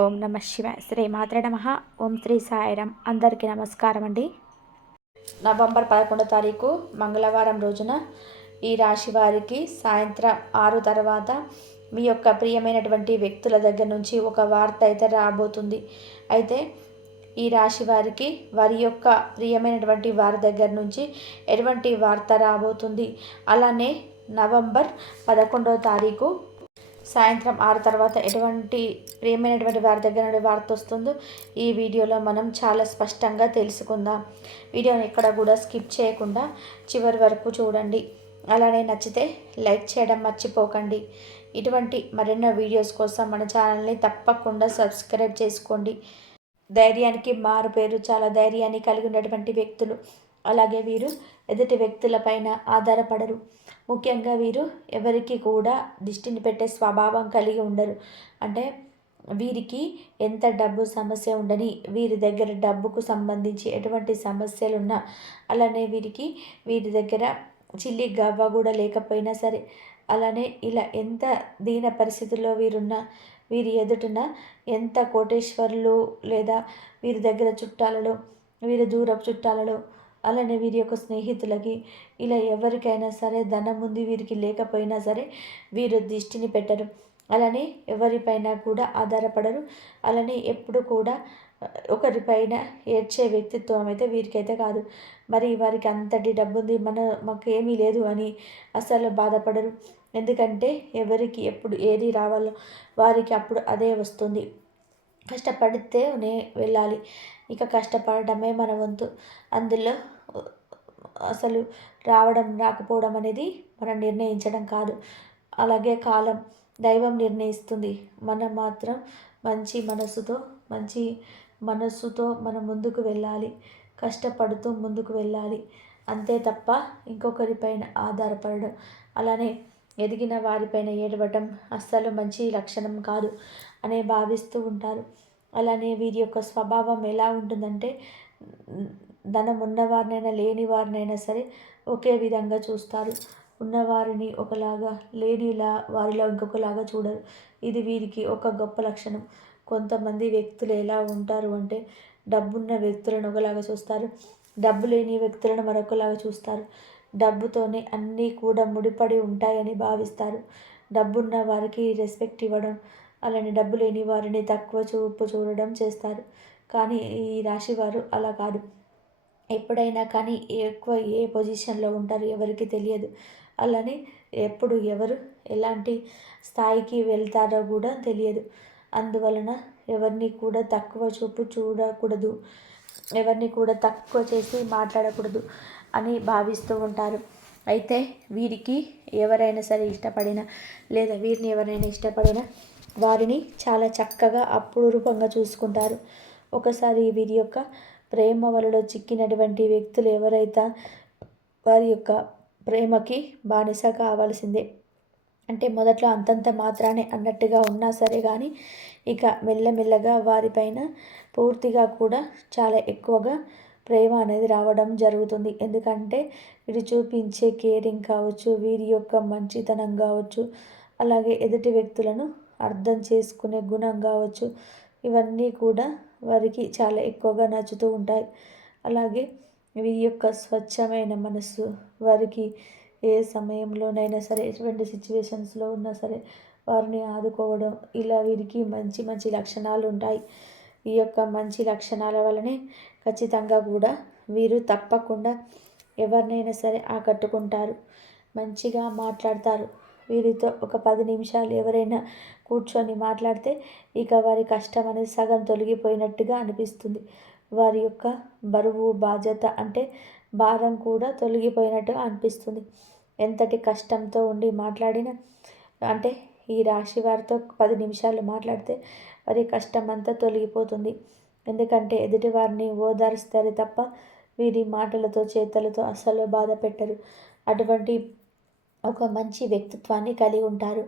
ఓం నమ శివాయ. శ్రీ మాత్రే నమః. ఓం శ్రీ సాయిరాం. అందరికీ నమస్కారం అండి. నవంబర్ 11 తారీఖు మంగళవారం రోజున ఈ రాశి వారికి సాయంత్రం 6 తర్వాత మీ యొక్క ప్రియమైనటువంటి వ్యక్తుల దగ్గర నుంచి ఒక వార్త అయితే రాబోతుంది. అయితే ఈ రాశి వారికి వారి యొక్క ప్రియమైనటువంటి వారి దగ్గర నుంచి ఎటువంటి వార్త రాబోతుంది, అలానే నవంబర్ 11వ తారీఖు సాయంత్రం 6 తర్వాత ఎటువంటి ప్రియమైనటువంటి వారి దగ్గర నుండి వార్త వస్తుందో ఈ వీడియోలో మనం చాలా స్పష్టంగా తెలుసుకుందాం. వీడియోని ఎక్కడ కూడా స్కిప్ చేయకుండా చివరి వరకు చూడండి. అలానే నచ్చితే లైక్ చేయడం మర్చిపోకండి. ఇటువంటి మరెన్నో వీడియోస్ కోసం మన ఛానల్ని తప్పకుండా సబ్స్క్రైబ్ చేసుకోండి. ధైర్యానికి మారు పేరు, చాలా ధైర్యాన్ని కలిగి ఉన్నటువంటి వ్యక్తులు. అలాగే వీరు ఎదుటి వ్యక్తులపైన ఆధారపడరు. ముఖ్యంగా వీరు ఎవరికి కూడా దిష్టిని పెట్టే స్వభావం కలిగి ఉండరు. అంటే వీరికి ఎంత డబ్బు సమస్య ఉండని, వీరి దగ్గర డబ్బుకు సంబంధించి ఎటువంటి సమస్యలున్నా, అలానే వీరి దగ్గర చిల్లి గవ్వ కూడా లేకపోయినా సరే, అలానే ఇలా ఎంత దీన పరిస్థితుల్లో వీరున్నా, వీరి ఎదుటిన ఎంత కోటేశ్వరులు లేదా వీరి దగ్గర చుట్టాలలో, వీరి దూరపు చుట్టాలలో, అలానే వీరి యొక్క స్నేహితులకి ఇలా ఎవరికైనా సరే ధనం ఉంది వీరికి లేకపోయినా సరే వీరు దిష్టిని పెట్టరు. అలానే ఎవరిపైన కూడా ఆధారపడరు. అలానే ఎప్పుడు కూడా ఒకరిపైన ఏడ్చే వ్యక్తిత్వం అయితే వీరికైతే కాదు. మరి వారికి అంతటి డబ్బు ఉంది, మాకు ఏమీ లేదు అని అసలు బాధపడరు. ఎందుకంటే ఎవరికి ఎప్పుడు ఏది రావాలో వారికి అప్పుడు అదే వస్తుంది. కష్టపడితేనే వెళ్ళాలి. ఇక కష్టపడటమే మన వంతు. అందులో అసలు రావడం రాకపోవడం అనేది మనం నిర్ణయించడం కాదు. అలాగే కాలం, దైవం నిర్ణయిస్తుంది. మనం మాత్రం మంచి మనస్సుతో మనం ముందుకు వెళ్ళాలి. కష్టపడుతూ ముందుకు వెళ్ళాలి. అంతే తప్ప ఇంకొకరిపైన ఆధారపడడం, అలానే ఎదిగిన వారిపైన ఏడవటం అస్సలు మంచి లక్షణం కాదు అనే భావిస్తూ ఉంటారు. అలానే వీరి యొక్క స్వభావం ఎలా ఉంటుందంటే, ధనం ఉన్నవారినైనా లేని వారినైనా సరే ఒకే విధంగా చూస్తారు. ఉన్నవారిని ఒకలాగా, లేనిలా వారిలో ఇంకొకలాగా చూడరు. ఇది వీరికి ఒక గొప్ప లక్షణం. కొంతమంది వ్యక్తులు ఎలా ఉంటారు అంటే, డబ్బున్న వ్యక్తులను ఒకలాగా చూస్తారు, డబ్బు లేని వ్యక్తులను మరొకలాగా చూస్తారు. డబ్బుతోనే అన్నీ కూడా ముడిపడి ఉంటాయని భావిస్తారు. డబ్బున్న వారికి రెస్పెక్ట్ ఇవ్వడం, అలానే డబ్బు లేని వారిని తక్కువ చూపు చూడడం చేస్తారు. కానీ ఈ రాశి వారు అలా కాదు. ఎప్పుడైనా కానీ ఎక్కువ ఏ పొజిషన్లో ఉంటారో ఎవరికి తెలియదు. అలానే ఎప్పుడు ఎవరు ఎలాంటి స్థాయికి వెళ్తారో కూడా తెలియదు. అందువలన ఎవరిని కూడా తక్కువ చూపు చూడకూడదు, ఎవరిని కూడా తక్కువ చేసి మాట్లాడకూడదు అని భావిస్తూ ఉంటారు. అయితే వీరికి ఎవరైనా సరే ఇష్టపడినా, లేదా వీరిని ఎవరైనా ఇష్టపడినా వారిని చాలా చక్కగా అపురూపంగా చూసుకుంటారు. ఒకసారి వీరి యొక్క ప్రేమ వలలో చిక్కినటువంటి వ్యక్తులు ఎవరైతే వారి యొక్క ప్రేమకి బానిస కావాల్సిందే. అంటే మొదట్లో అంతంత మాత్రానే అన్నట్టుగా ఉన్నా సరే కానీ ఇక మెల్లమెల్లగా వారిపైన పూర్తిగా కూడా చాలా ఎక్కువగా ప్రేమ అనేది రావడం జరుగుతుంది. ఎందుకంటే వీరు చూపించే కేరింగ్ కావచ్చు, వీరి యొక్క మంచితనం కావచ్చు, అలాగే ఎదుటి వ్యక్తులను అర్థం చేసుకునే గుణం కావచ్చు, ఇవన్నీ కూడా వారికి చాలా ఎక్కువగా నచ్చుతూ ఉంటాయి. అలాగే వీరి యొక్క స్వచ్ఛమైన మనస్సు వారికి ఏ సమయంలోనైనా సరే, ఎటువంటి సిచ్యువేషన్స్లో ఉన్నా సరే వారిని ఆదుకోవడం, ఇలా వీరికి మంచి మంచి లక్షణాలు ఉంటాయి. ఈ యొక్క మంచి లక్షణాల వల్లనే ఖచ్చితంగా కూడా వీరు తప్పకుండా ఎవరినైనా సరే ఆకట్టుకుంటారు. మంచిగా మాట్లాడతారు. వీరితో ఒక 10 నిమిషాలు ఎవరైనా కూర్చొని మాట్లాడితే ఇక వారి కష్టం అనేది సగం తొలగిపోయినట్టుగా అనిపిస్తుంది. వారి యొక్క బరువు బాధ్యత అంటే భారం కూడా తొలగిపోయినట్టుగా అనిపిస్తుంది. ఎంతటి కష్టంతో ఉండి మాట్లాడినా, అంటే ఈ రాశి వారితో 10 నిమిషాలు మాట్లాడితే వారి కష్టం అంతా తొలగిపోతుంది. ఎందుకంటే ఎదుటి వారిని ఓదారుస్తారు తప్ప వీరి మాటలతో చేతలతో అస్సలు బాధ పెట్టరు. అటువంటి ఒక మంచి వ్యక్తిత్వాన్ని కలిగి ఉంటారు.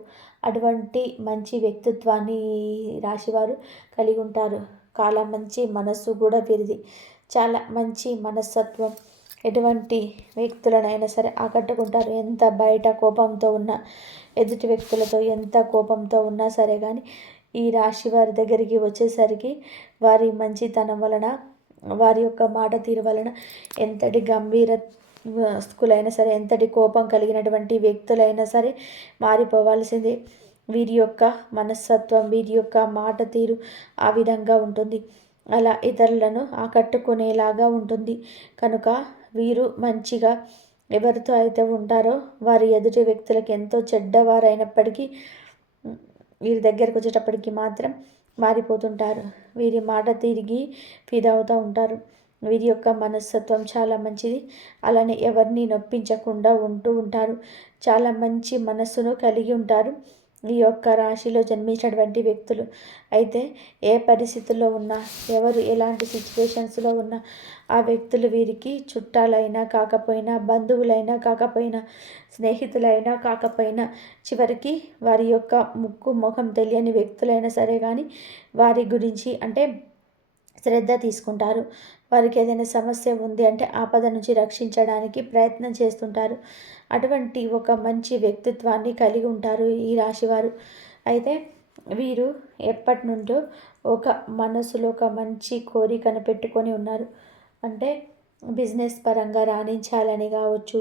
అటువంటి మంచి వ్యక్తిత్వాన్ని రాశివారు కలిగి ఉంటారు. చాలా మంచి మనస్సు కూడా వీరిది. చాలా మంచి మనస్తత్వం. ఎటువంటి వ్యక్తులనైనా సరే ఆకట్టుకుంటారు. ఎంత బయట కోపంతో ఉన్నా, ఎదుటి వ్యక్తులతో ఎంత కోపంతో ఉన్నా సరే కానీ ఈ రాశి వారి దగ్గరికి వచ్చేసరికి వారి మంచితనం వలన, వారి యొక్క మాట తీరు వలన ఎంతటి గంభీరస్తులైనా సరే, ఎంతటి కోపం కలిగినటువంటి వ్యక్తులైనా సరే మారిపోవాల్సిందే. వీరి యొక్క మనస్తత్వం, వీరి యొక్క మాట తీరు ఆ విధంగా ఉంటుంది. అలా ఇతరులను ఆకట్టుకునేలాగా ఉంటుంది. కనుక వీరు మంచిగా ఎవరితో అయితే ఉంటారో వారి ఎదుటి వ్యక్తులకు ఎంతో చెడ్డవారైనప్పటికీ వీరి దగ్గరకు వచ్చేటప్పటికి మాత్రం మారిపోతుంటారు. వీరి మాట తిరిగి ఫిదా అవుతూ ఉంటారు. వీరి యొక్క మనస్తత్వం చాలా మంచిది. అలానే ఎవరిని నొప్పించకుండా ఉంటూ ఉంటారు. చాలా మంచి మనస్సును కలిగి ఉంటారు ఈ యొక్క రాశిలో జన్మించినటువంటి వ్యక్తులు. అయితే ఏ పరిస్థితుల్లో ఉన్నా, ఎవరు ఎలాంటి సిచ్యువేషన్స్లో ఉన్నా ఆ వ్యక్తులు వీరికి చుట్టాలైనా కాకపోయినా, బంధువులైనా కాకపోయినా, స్నేహితులైనా కాకపోయినా, చివరికి వారి యొక్క ముక్కు ముఖం తెలియని వ్యక్తులైనా సరే కానీ వారి గురించి అంటే శ్రద్ధ తీసుకుంటారు. వారికి ఏదైనా సమస్య ఉంది అంటే ఆపద నుంచి రక్షించడానికి ప్రయత్నం చేస్తుంటారు. అటువంటి ఒక మంచి వ్యక్తిత్వాన్ని కలిగి ఉంటారు ఈ రాశివారు. అయితే వీరు ఎప్పటి నుండో ఒక మనసులో ఒక మంచి కోరికను పెట్టుకొని ఉన్నారు. అంటే బిజినెస్ పరంగా రాణించాలని కావచ్చు,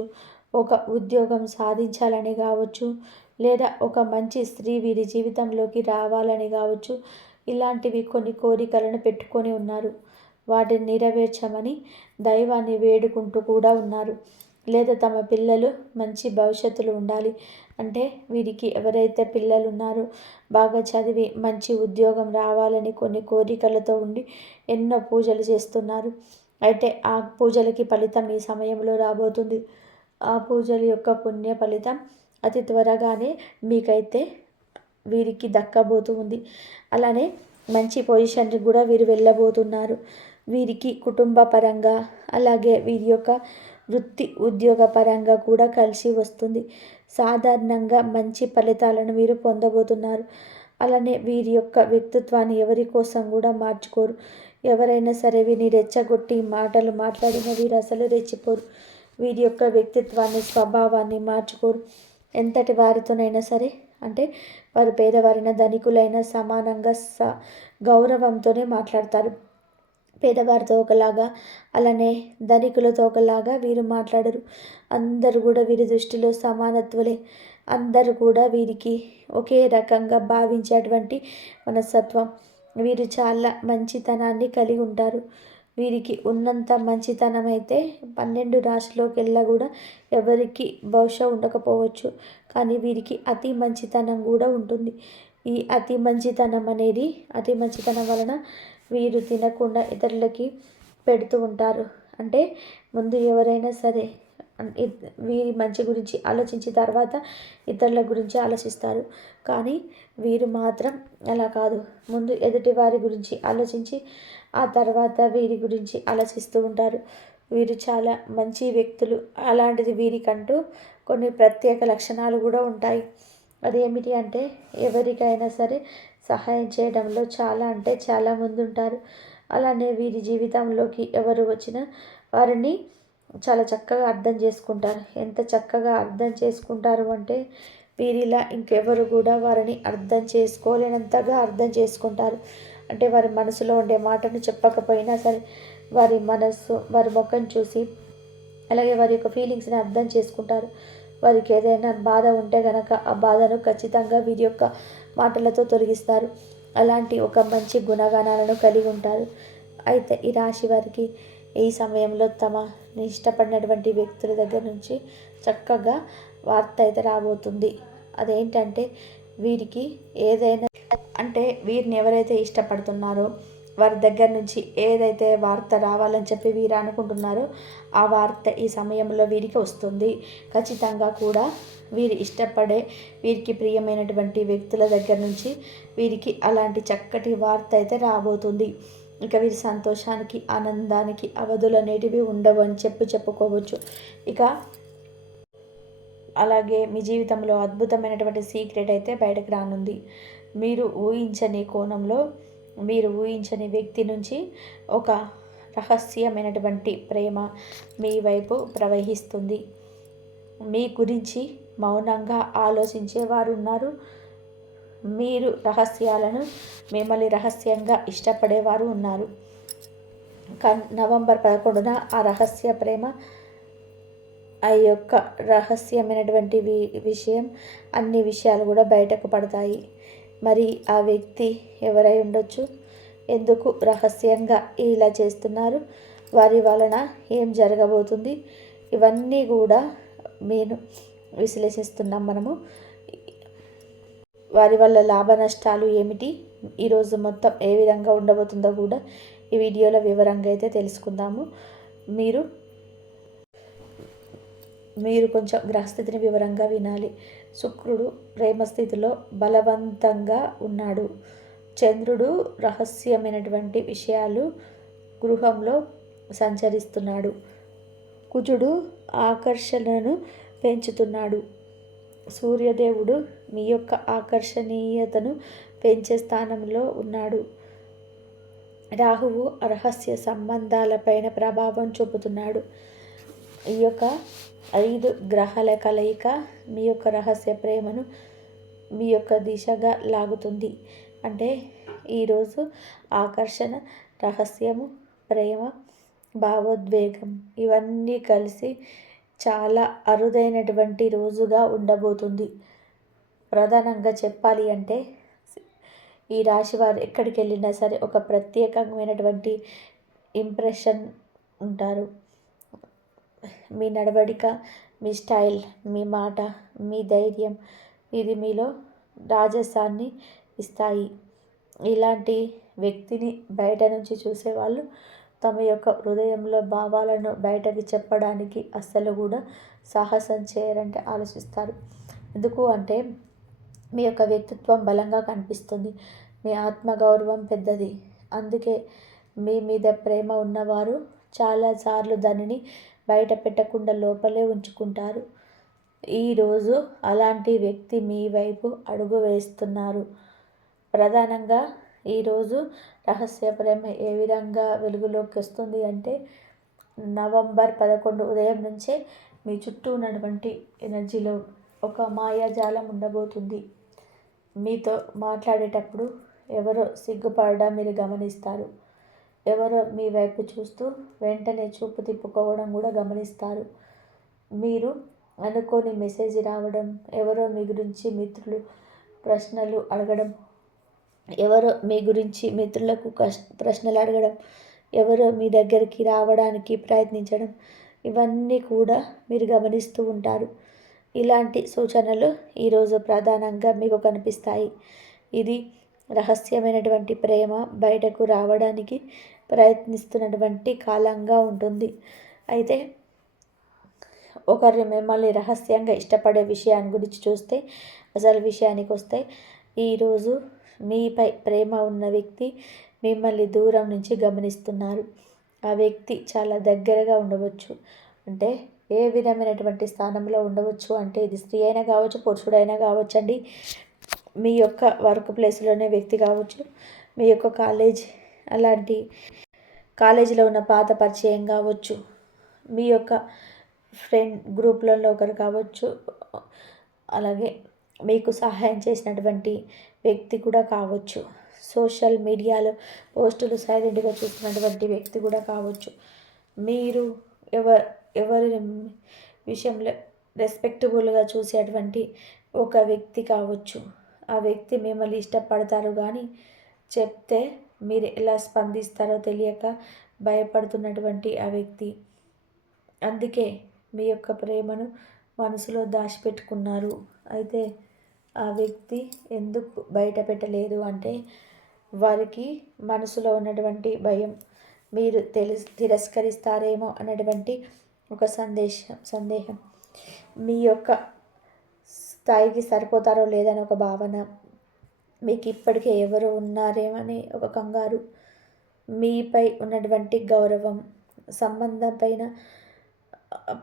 ఒక ఉద్యోగం సాధించాలని కావచ్చు, లేదా ఒక మంచి స్త్రీ వీరి జీవితంలోకి రావాలని కావచ్చు, ఇలాంటివి కొన్ని కోరికలను పెట్టుకొని ఉన్నారు. వాటిని నెరవేర్చమని దైవాన్ని వేడుకుంటూ కూడా ఉన్నారు. లేదా తమ పిల్లలు మంచి భవిష్యత్తులో ఉండాలి అంటే వీరికి ఎవరైతే పిల్లలు ఉన్నారో బాగా చదివి మంచి ఉద్యోగం రావాలని కొన్ని కోరికలతో ఉండి ఎన్నో పూజలు చేస్తున్నారు. అయితే ఆ పూజలకి ఫలితం ఈ సమయంలో రాబోతుంది. ఆ పూజల యొక్క పుణ్య ఫలితం అతి త్వరగానే మీకైతే వీరికి దక్కబోతూ ఉంది. అలానే మంచి పొజిషన్కి కూడా వీరు వెళ్ళబోతున్నారు. వీరికి కుటుంబ పరంగా అలాగే వీరి యొక్క వృత్తి ఉద్యోగ పరంగా కూడా కలిసి వస్తుంది. సాధారణంగా మంచి ఫలితాలను వీరు పొందబోతున్నారు. అలానే వీరి యొక్క వ్యక్తిత్వాన్ని ఎవరి కోసం కూడా మార్చుకోరు. ఎవరైనా సరే వీరిని రెచ్చగొట్టి మాటలు మాట్లాడిన వీరు అసలు రెచ్చిపోరు. వీరి యొక్క వ్యక్తిత్వాన్ని, స్వభావాన్ని మార్చుకోరు. ఎంతటి వారితోనైనా సరే అంటే వారు పేదవారైన ధనికులైన సమానంగా గౌరవంతోనే మాట్లాడతారు. పేదవారితో ఒకలాగా అలానే ధనికులతో ఒకలాగా వీరు మాట్లాడరు. అందరూ కూడా వీరి దృష్టిలో సమానత్వలే. అందరూ కూడా వీరికి ఒకే రకంగా భావించేటువంటి మనస్తత్వం. వీరు చాలా మంచితనాన్ని కలిగి ఉంటారు. వీరికి ఉన్నంత మంచితనం అయితే 12 రాశిలోకి వెళ్ళా కూడా ఎవరికి బహుశా ఉండకపోవచ్చు. కానీ వీరికి అతి మంచితనం కూడా ఉంటుంది. ఈ అతి మంచితనం వలన వీరు తినకుండా ఇతరులకి పెడుతూ ఉంటారు. అంటే ముందు ఎవరైనా సరే వీరి మంచి గురించి ఆలోచించిన తర్వాత ఇతరుల గురించి ఆలోచిస్తారు. కానీ వీరు మాత్రం అలా కాదు. ముందు ఎదుటి వారి గురించి ఆలోచించి ఆ తర్వాత వీరి గురించి ఆలోచిస్తూ ఉంటారు. వీరు చాలా మంచి వ్యక్తులు. అలాంటిది వీరికంటూ కొన్ని ప్రత్యేక లక్షణాలు కూడా ఉంటాయి. అదేమిటి అంటే ఎవరికైనా సరే సహాయం చేయడంలో చాలా ముందుంటారు. అలానే వీరి జీవితంలోకి ఎవరు వచ్చినా వారిని చాలా చక్కగా అర్థం చేసుకుంటారు. ఎంత చక్కగా అర్థం చేసుకుంటారు అంటే వీరిలా ఇంకెవరు కూడా వారిని అర్థం చేసుకోలేనంతగా అర్థం చేసుకుంటారు. అంటే వారి మనసులో ఉండే మాటను చెప్పకపోయినా సరే వారి మనస్సు, వారి ముఖం చూసి అలాగే వారి యొక్క ఫీలింగ్స్ని అర్థం చేసుకుంటారు. వారికి ఏదైనా బాధ ఉంటే కనుక ఆ బాధను ఖచ్చితంగా వీరి యొక్క మాటలతో తొలగిస్తారు. అలాంటి ఒక మంచి గుణగణాలను కలిగి ఉంటారు. అయితే ఈ రాశి వారికి ఈ సమయంలో తమ ఇష్టపడినటువంటి వ్యక్తుల దగ్గర నుంచి చక్కగా వార్త అయితే రాబోతుంది. అదేంటంటే వీరికి ఏదైనా అంటే వీరిని ఎవరైతే ఇష్టపడుతున్నారో వారి దగ్గర నుంచి ఏదైతే వార్త రావాలని చెప్పి వీరు అనుకుంటున్నారో ఆ వార్త ఈ సమయంలో వీరికి వస్తుంది. ఖచ్చితంగా కూడా వీరు ఇష్టపడే వీరికి ప్రియమైనటువంటి వ్యక్తుల దగ్గర నుంచి వీరికి అలాంటి చక్కటి వార్త అయితే రాబోతుంది. ఇక వీరి సంతోషానికి, ఆనందానికి అవధులు అనేటివి ఉండవు అని చెప్పుకోవచ్చు. ఇక అలాగే మీ జీవితంలో అద్భుతమైనటువంటి సీక్రెట్ అయితే బయటకు రానుంది. మీరు ఊహించని కోణంలో, మీరు ఊహించని వ్యక్తి నుంచి ఒక రహస్యమైనటువంటి ప్రేమ మీ వైపు ప్రవహిస్తుంది. మీ గురించి మౌనంగా ఆలోచించేవారు ఉన్నారు. మీరు రహస్యాలను మిమ్మల్ని రహస్యంగా ఇష్టపడేవారు ఉన్నారు. నవంబర్ 11న ఆ రహస్య ప్రేమ, ఆ యొక్క రహస్యమైనటువంటి విషయం, అన్ని విషయాలు కూడా బయటకు పడతాయి. మరి ఆ వ్యక్తి ఎవరై ఉండొచ్చు? ఎందుకు రహస్యంగా ఇలా చేస్తున్నారు? వారి వలన ఏం జరగబోతుంది? ఇవన్నీ కూడా నేను విశ్లేషిస్తున్నాం మనము. వారి వల్ల లాభ నష్టాలు ఏమిటి, ఈరోజు మొత్తం ఏ విధంగా ఉండబోతుందో కూడా ఈ వీడియోలో వివరంగా అయితే తెలుసుకుందాము. మీరు కొంచెం గ్రహస్థితిని వివరంగా వినాలి. శుక్రుడు ప్రేమ స్థితిలో బలవంతంగా ఉన్నాడు. చంద్రుడు రహస్యమైనటువంటి విషయాలు గృహంలో సంచరిస్తున్నాడు. కుజుడు ఆకర్షణను పెంచుతున్నాడు. సూర్యదేవుడు మీ యొక్క ఆకర్షణీయతను పెంచే స్థానంలో ఉన్నాడు. రాహువు రహస్య సంబంధాలపైన ప్రభావం చూపుతున్నాడు. ఈ యొక్క 5 గ్రహాల కలయిక మీ యొక్క రహస్య ప్రేమను మీ యొక్క దిశగా లాగుతుంది. అంటే ఈరోజు ఆకర్షణ, రహస్యము, ప్రేమ, భావోద్వేగం ఇవన్నీ కలిసి చాలా అరుదైనటువంటి రోజుగా ఉండబోతుంది. ప్రధానంగా చెప్పాలి అంటే ఈ రాశి వారు ఎక్కడికి వెళ్ళినా సరే ఒక ప్రత్యేకమైనటువంటి ఇంప్రెషన్ ఉంటారు. మీ నడవడిక, మీ స్టైల్, మీ మాట, మీ ధైర్యం ఇది మీలో రాజసాన్ని ఇస్తాయి. ఇలాంటి వ్యక్తిని బయట నుంచి చూసేవాళ్ళు తమ యొక్క హృదయంలో భావాలను బయటకి చెప్పడానికి అస్సలు కూడా సాహసం చేయరంటే ఆలోచిస్తారు. ఎందుకు అంటే మీ యొక్క వ్యక్తిత్వం బలంగా కనిపిస్తుంది. మీ ఆత్మగౌరవం పెద్దది. అందుకే మీ మీద ప్రేమ ఉన్నవారు చాలాసార్లు దానిని బయట పెట్టకుండా లోపలే ఉంచుకుంటారు. ఈరోజు అలాంటి వ్యక్తి మీ వైపు అడుగు వేస్తున్నారు. ప్రధానంగా ఈరోజు రహస్య ప్రేమ ఏ విధంగా వెలుగులోకి వస్తుంది అంటే నవంబర్ 11 ఉదయం నుంచే మీ చుట్టూ ఉన్నటువంటి ఎనర్జీలో ఒక మాయాజాలం ఉండబోతుంది. మీతో మాట్లాడేటప్పుడు ఎవరో సిగ్గుపడడం మీరు గమనిస్తారు. ఎవరో మీ వైపు చూస్తూ వెంటనే చూపు తిప్పుకోవడం కూడా గమనిస్తారు. మీరు అనుకోని మెసేజ్ రావడం, ఎవరో మీ గురించి మిత్రులు ప్రశ్నలు అడగడం, ఎవరో మీ గురించి మిత్రులకు ప్రశ్నలు అడగడం, ఎవరో మీ దగ్గరికి రావడానికి ప్రయత్నించడం, ఇవన్నీ కూడా మీరు గమనిస్తూ ఉంటారు. ఇలాంటి సూచనలు ఈరోజు ప్రధానంగా మీకు కనిపిస్తాయి. ఇది రహస్యమైనటువంటి ప్రేమ బయటకు రావడానికి ప్రయత్నిస్తున్నటువంటి కాలంగా ఉంటుంది. అయితే ఒకరిని మిమ్మల్ని రహస్యంగా ఇష్టపడే విషయాన్ని గురించి చూస్తే, అసలు విషయానికి వస్తే, ఈరోజు మీపై ప్రేమ ఉన్న వ్యక్తి మిమ్మల్ని దూరం నుంచి గమనిస్తున్నారు. ఆ వ్యక్తి చాలా దగ్గరగా ఉండవచ్చు. అంటే ఏ విధమైనటువంటి స్థానంలో ఉండవచ్చు అంటే ఇది స్త్రీ అయినా కావచ్చు, పురుషుడైనా కావచ్చండి. మీ యొక్క వర్క్ ప్లేస్లోనే వ్యక్తి కావచ్చు, మీ యొక్క అలాంటి కాలేజీలో ఉన్న పాత పరిచయం కావచ్చు, మీ యొక్క ఫ్రెండ్ గ్రూప్లలో ఒకరు కావచ్చు, అలాగే మీకు సహాయం చేసినటువంటి వ్యక్తి కూడా కావచ్చు, సోషల్ మీడియాలో పోస్టులు సైలెంట్గా చూస్తున్నటువంటి వ్యక్తి కూడా కావచ్చు, మీరు ఎవరి విషయంలో రెస్పెక్టబుల్గా చూసేటువంటి ఒక వ్యక్తి కావచ్చు. ఆ వ్యక్తి మిమ్మల్ని ఇష్టపడతారు కానీ చెప్తే మీరు ఎలా స్పందిస్తారో తెలియక భయపడుతున్నటువంటి ఆ వ్యక్తి. అందుకే మీ యొక్క ప్రేమను మనసులో దాచిపెట్టుకున్నారు. అయితే ఆ వ్యక్తి ఎందుకు బయట పెట్టలేదు అంటే వారికి మనసులో ఉన్నటువంటి భయం, మీరు తిరస్కరిస్తారేమో అన్నటువంటి ఒక సందేహం, మీ యొక్క స్థాయికి సరిపోతారో లేదని ఒక భావన, మీకు ఇప్పటికే ఎవరు ఉన్నారేమని ఒక కంగారు, మీపై ఉన్నటువంటి గౌరవం, సంబంధం పైన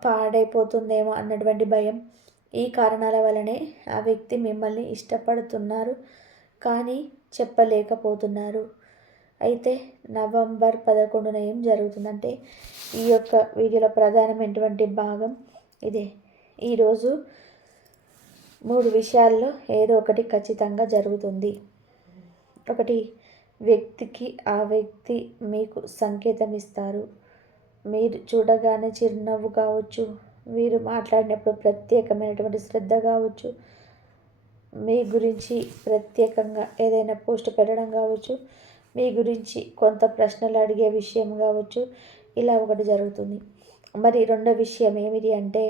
పాడైపోతుందేమో అన్నటువంటి భయం, ఈ కారణాల వలనే ఆ వ్యక్తి మిమ్మల్ని ఇష్టపడుతున్నారు కానీ చెప్పలేకపోతున్నారు. అయితే నవంబర్ 11న ఏం జరుగుతుందంటే ఈ యొక్క వీడియోలో ప్రధానమైనటువంటి భాగం ఇదే. ఈరోజు 3 విషయాల్లో ఏదో ఒకటి ఖచ్చితంగా జరుగుతుంది. ఒకటి, వ్యక్తికి ఆ వ్యక్తి మీకు సంకేతం ఇస్తారు. మీరు చూడగానే చిరునవ్వు కావచ్చు, వీరు మాట్లాడినప్పుడు ప్రత్యేకమైనటువంటి శ్రద్ధ కావచ్చు, మీ గురించి ప్రత్యేకంగా ఏదైనా పోస్ట్ పెట్టడం కావచ్చు, మీ గురించి కొంత ప్రశ్నలు అడిగే విషయం కావచ్చు, ఇలా ఒకటి జరుగుతుంది. మరి రెండో విషయం ఏమిటి అంటే,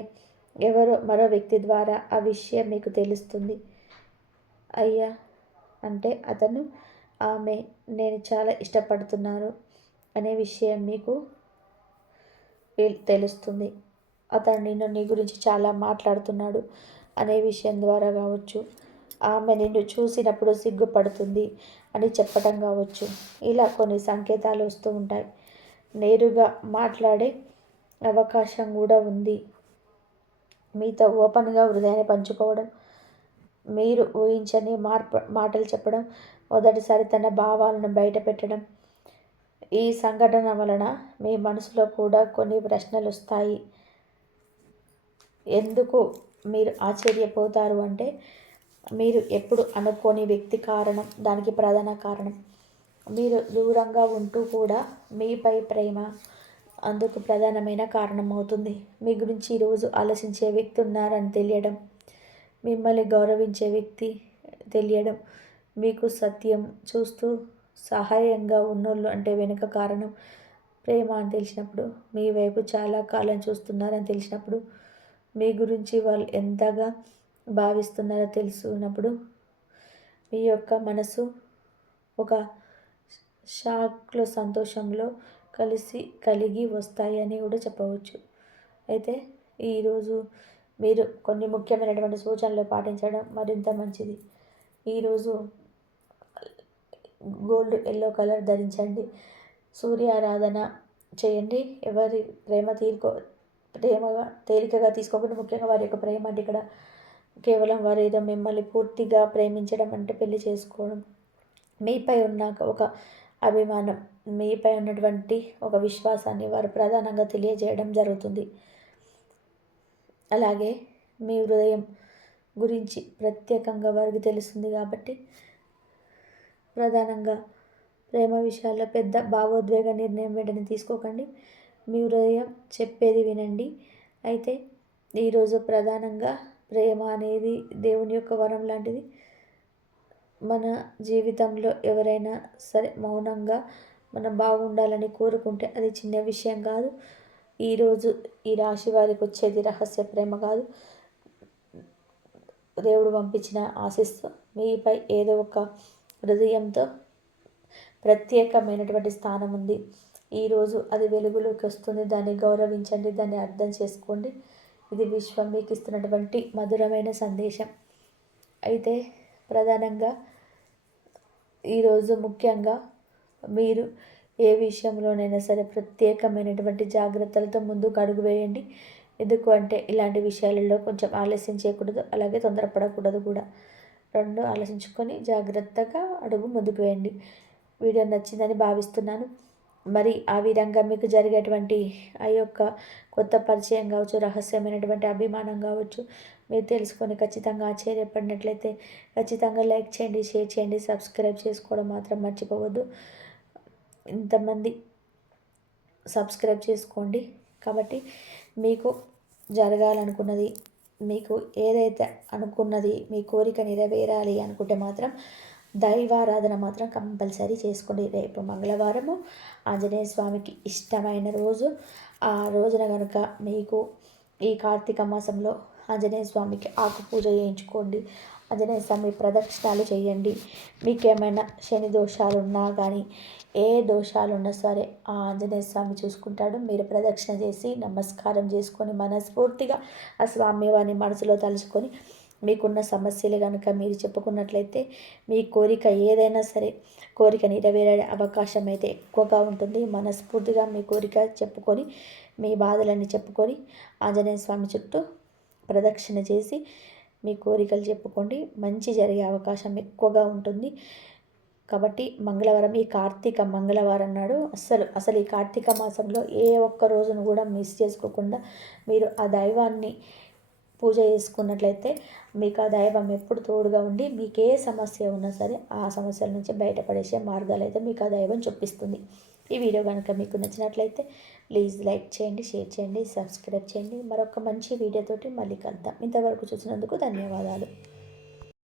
ఎవరో మరో వ్యక్తి ద్వారా ఆ విషయం మీకు తెలుస్తుంది. అయ్యా అంటే అతను, ఆమె నేను చాలా ఇష్టపడుతున్నారు అనే విషయం మీకు తెలుస్తుంది. అతను నీ గురించి చాలా మాట్లాడుతున్నాడు అనే విషయం ద్వారా కావచ్చు, ఆమె నిన్ను చూసినప్పుడు సిగ్గుపడుతుంది అని చెప్పటం కావచ్చు. ఇలా కొన్ని సంకేతాలు వస్తూ ఉంటాయి. నేరుగా మాట్లాడే అవకాశం కూడా ఉంది. మీతో ఓపెన్గా హృదయాన్ని పంచుకోవడం, మీరు ఊహించని మాటలు చెప్పడం, మొదటిసారి తన భావాలను బయట పెట్టడం. ఈ సంఘటన వలన మీ మనసులో కూడా కొన్ని ప్రశ్నలు వస్తాయి. ఎందుకు మీరు ఆశ్చర్యపోతారు అంటే, మీరు ఎప్పుడు అనుకోని వ్యక్తి కారణం, దానికి ప్రధాన కారణం. మీరు దూరంగా ఉంటూ కూడా మీపై ప్రేమ అందుకు ప్రధానమైన కారణం అవుతుంది. మీ గురించి ఈరోజు ఆలోచించే వ్యక్తి ఉన్నారని తెలియడం, మిమ్మల్ని గౌరవించే వ్యక్తి తెలియడం, మీకు సత్యం చూస్తూ సహాయంగా ఉన్నోళ్ళు అంటే వెనుక కారణం, ప్రేమ అని తెలిసినప్పుడు, మీ వైపు చాలా కాలం చూస్తున్నారని తెలిసినప్పుడు, మీ గురించి వాళ్ళు ఎంతగా భావిస్తున్నారో తెలుసుకున్నప్పుడు, మీ యొక్క మనసు ఒక షాక్లో సంతోషంలో కలిగి వస్తాయి అని కూడా చెప్పవచ్చు. అయితే ఈరోజు మీరు కొన్ని ముఖ్యమైనటువంటి సూచనలు పాటించడం మరింత మంచిది. ఈరోజు గోల్డ్ ఎల్లో కలర్ ధరించండి. సూర్యారాధన చేయండి. ఎవరి ప్రేమగా తేలికగా తీసుకోకుండా, ముఖ్యంగా వారి యొక్క ప్రేమ అంటే ఇక్కడ కేవలం వారు ఏదో మిమ్మల్ని పూర్తిగా ప్రేమించడం అంటే పెళ్లి చేసుకోవడం, మీపై ఉన్న ఒక అభిమానం, మీపై ఉన్నటువంటి ఒక విశ్వాసాన్ని వారు ప్రధానంగా తెలియజేయడం జరుగుతుంది. అలాగే మీ హృదయం గురించి ప్రత్యేకంగా వారికి తెలుస్తుంది కాబట్టి, ప్రధానంగా ప్రేమ విషయాల్లో పెద్ద భావోద్వేగ నిర్ణయం వెంటనే తీసుకోకండి. మీ హృదయం చెప్పేది వినండి. అయితే ఈరోజు ప్రధానంగా ప్రేమ అనేది దేవుని యొక్క వరం లాంటిది. మన జీవితంలో ఎవరైనా సరే మౌనంగా మనం బాగుండాలని కోరుకుంటే అది చిన్న విషయం కాదు. ఈరోజు ఈ రాశి వారికి వచ్చేది రహస్య ప్రేమ కాదు, దేవుడు పంపించిన ఆశీస్సు. మీపై ఏదో ఒక హృదయంతో ప్రత్యేకమైనటువంటి స్థానం ఉంది. ఈరోజు అది వెలుగులోకి వస్తుంది. దాన్ని గౌరవించండి, దాన్ని అర్థం చేసుకోండి. ఇది విశ్వం మీకు ఇస్తున్నటువంటి మధురమైన సందేశం. అయితే ప్రధానంగా ఈరోజు ముఖ్యంగా మీరు ఏ విషయంలోనైనా సరే ప్రత్యేకమైనటువంటి జాగ్రత్తలతో ముందుకు అడుగు వేయండి. ఎందుకు అంటే ఇలాంటి విషయాలలో కొంచెం ఆలస్యం చేయకూడదు, అలాగే తొందరపడకూడదు కూడా. రెండు ఆలోచించుకొని జాగ్రత్తగా అడుగు ముందుకు వేయండి. వీడియో నచ్చిందని భావిస్తున్నాను. మరి ఆ విధంగా మీకు జరిగేటువంటి ఆ యొక్క కొత్త పరిచయం కావచ్చు, రహస్యమైనటువంటి అభిమానం కావచ్చు, మీరు తెలుసుకొని ఖచ్చితంగా ఆశ్చర్యపడినట్లయితే ఖచ్చితంగా లైక్ చేయండి, షేర్ చేయండి, సబ్స్క్రైబ్ చేసుకోవడం మాత్రం మర్చిపోవద్దు. ఇంతమంది సబ్స్క్రైబ్ చేసుకోండి. కాబట్టి మీకు జరగాలనుకున్నది, మీకు ఏదైతే అనుకున్నది, మీ కోరిక నెరవేరాలి అనుకుంటే మాత్రం దైవారాధన మాత్రం కంపల్సరీ చేసుకోండి. రేపు మంగళవారము ఆంజనేయ స్వామికి ఇష్టమైన రోజు. ఆ రోజున కనుక మీకు ఈ కార్తీక మాసంలో ఆంజనేయ స్వామికి ఆకు పూజ చేయించుకోండి. ఆంజనేయ స్వామి ప్రదక్షిణాలు చేయండి. మీకేమైనా శని దోషాలు ఉన్నా కానీ, ఏ దోషాలు ఉన్నా సరే ఆ ఆంజనేయ స్వామి చూసుకుంటాడు. మీరు ప్రదక్షిణ చేసి నమస్కారం చేసుకొని మనస్ఫూర్తిగా ఆ స్వామి వారిని మనసులో తలుచుకొని మీకున్న సమస్యలు కనుక మీరు చెప్పుకున్నట్లయితే మీ కోరిక ఏదైనా సరే కోరిక నెరవేరే అవకాశం అయితే ఎక్కువగా ఉంటుంది. మనస్ఫూర్తిగా మీ కోరిక చెప్పుకొని, మీ బాధలన్నీ చెప్పుకొని ఆంజనేయ స్వామి చుట్టూ ప్రదక్షిణ చేసి మీ కోరికలు చెప్పుకోండి. మంచి జరిగే అవకాశం ఎక్కువగా ఉంటుంది. కాబట్టి మంగళవారం, ఈ కార్తీక మంగళవారం నాడు అసలు ఈ కార్తీక మాసంలో ఏ ఒక్క రోజును కూడా మిస్ చేసుకోకుండా మీరు ఆ దైవాన్ని పూజ చేసుకున్నట్లయితే మీకు ఆ దైవం ఎప్పుడు తోడుగా ఉండి మీకు ఏ సమస్య ఉన్నా సరే ఆ సమస్యల నుంచి బయటపడేసే మార్గాలు అయితే మీకు ఆ దైవం చూపిస్తుంది. ఈ వీడియో కనుక మీకు నచ్చినట్లయితే ప్లీజ్ లైక్ చేయండి, షేర్ చేయండి, సబ్స్క్రైబ్ చేయండి. మరొక మంచి వీడియోతోటి మళ్ళీ కలుద్దాం. ఇంతవరకు చూసినందుకు ధన్యవాదాలు.